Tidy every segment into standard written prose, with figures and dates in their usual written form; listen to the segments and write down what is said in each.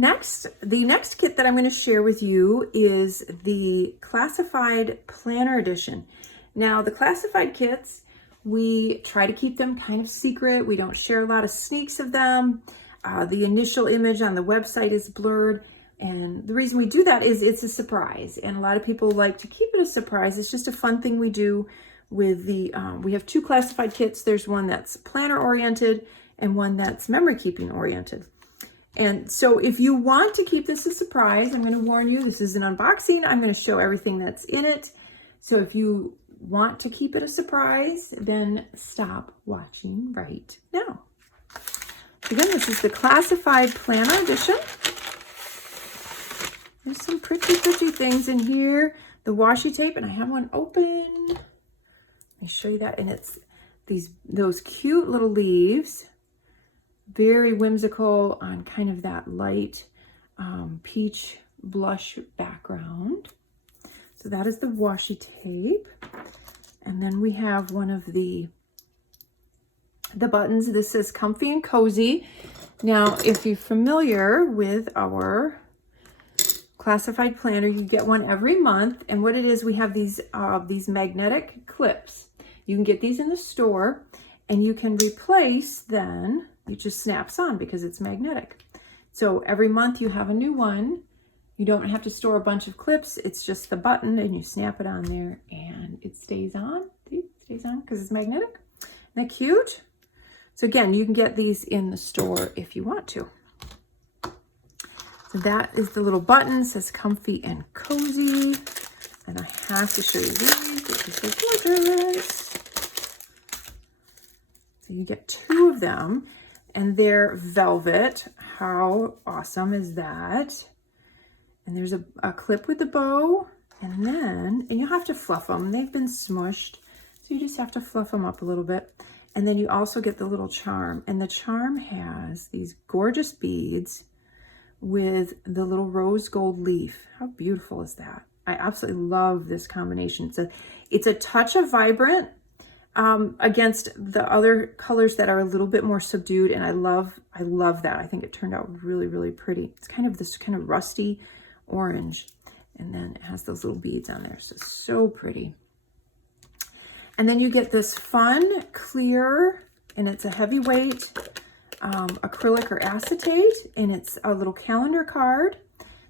the next kit that I'm going to share with you is the Classified Planner Edition. Now, the classified kits, we try to keep them kind of secret. We don't share a lot of sneaks of them. The initial image on the website is blurred. And the reason we do that is it's a surprise. And a lot of people like to keep it a surprise. It's just a fun thing we do with the, we have two classified kits. There's one that's planner oriented and one that's memory keeping oriented. And so if you want to keep this a surprise, I'm going to warn you, this is an unboxing. I'm going to show everything that's in it. So if you want to keep it a surprise, then stop watching right now. Again, this is the Classified Planner Edition. There's some pretty things in here. The washi tape, and I have one open. Let me show you that. And it's those cute little leaves. Very whimsical on kind of that light peach blush background. So that is the washi tape. And then we have one of the buttons. This says Comfy and Cozy. Now, if you're familiar with our classified planner, you get one every month. And what it is, we have these magnetic clips. You can get these in the store, and you can replace then, it just snaps on because it's magnetic. So every month you have a new one. You don't have to store a bunch of clips. It's just the button and you snap it on there and it stays on. See, it stays on because it's magnetic. Isn't that cute? So again, you can get these in the store if you want to. So that is the little button. It says Comfy and Cozy. And I have to show you these because they're gorgeous. So you get two of them. And they're velvet. How awesome is that? And there's a clip with the bow. And you'll have to fluff them. They've been smushed. So you just have to fluff them up a little bit. And then you also get the little charm. And the charm has these gorgeous beads with the little rose gold leaf. How beautiful is that? I absolutely love this combination. It's a touch of vibrant against the other colors that are a little bit more subdued, and I love that. I think it turned out really pretty. It's kind of this kind of rusty orange, and then it has those little beads on there, so pretty. And then you get this fun clear, and it's a heavyweight acrylic or acetate, and it's a little calendar card,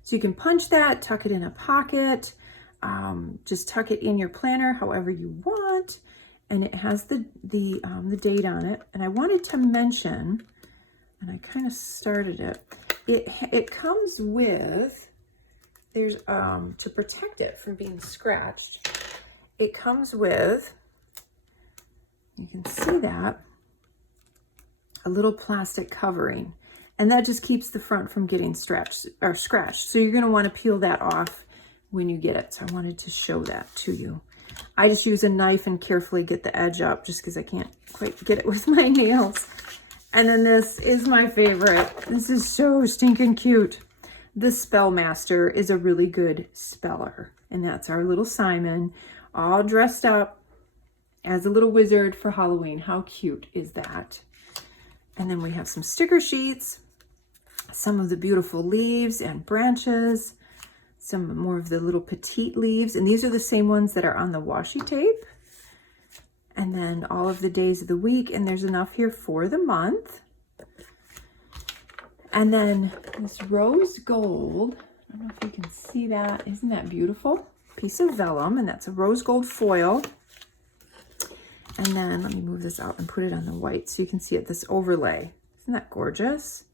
so you can punch that, tuck it in a pocket, just tuck it in your planner however you want. And it has the date on it. And I wanted to mention, and I kind of started it, it comes with, there's, to protect it from being scratched, it comes with, you can see that, a little plastic covering. And that just keeps the front from getting scratched. So you're gonna wanna peel that off when you get it. So I wanted to show that to you. I just use a knife and carefully get the edge up just because I can't quite get it with my nails. And then this is my favorite. This is so stinking cute. The Spellmaster is a really good speller. And that's our little Simon, all dressed up as a little wizard for Halloween. How cute is that? And then we have some sticker sheets, some of the beautiful leaves and branches, some more of the little petite leaves, and these are the same ones that are on the washi tape. And then all of the days of the week, and there's enough here for the month. And then this rose gold, I don't know if you can see that. Isn't that beautiful? Piece of vellum, and that's a rose gold foil. And then let me move this out and put it on the white so you can see it, this overlay. Isn't that gorgeous?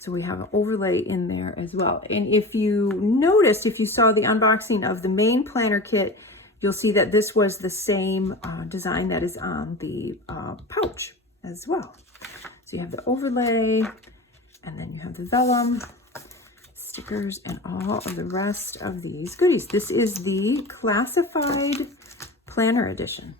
So we have an overlay in there as well. And if you noticed, if you saw the unboxing of the main planner kit, you'll see that this was the same design that is on the pouch as well. So you have the overlay, and then you have the vellum, stickers, and all of the rest of these goodies. This is the Classified Planner Edition.